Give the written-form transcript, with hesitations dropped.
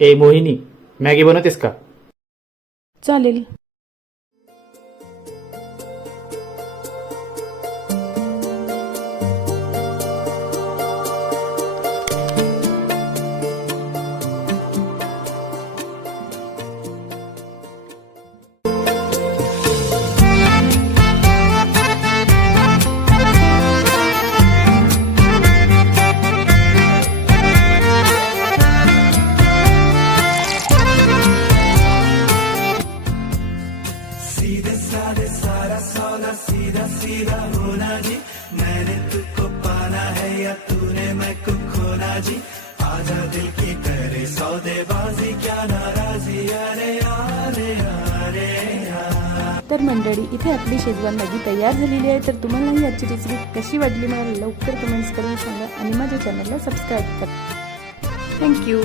ए मोहिनी, Maggi बनवतेस का? चालेल. तर मंडळी, इथे आपली शेजवान मॅगी तयार झालेली आहे. तर तुम्हाला ही आजची रेसिपी कशी वाटली मला लवकर कमेंट्स करून सांगा आणि माझ्या चॅनलला सबस्क्राईब करा. थँक्यू.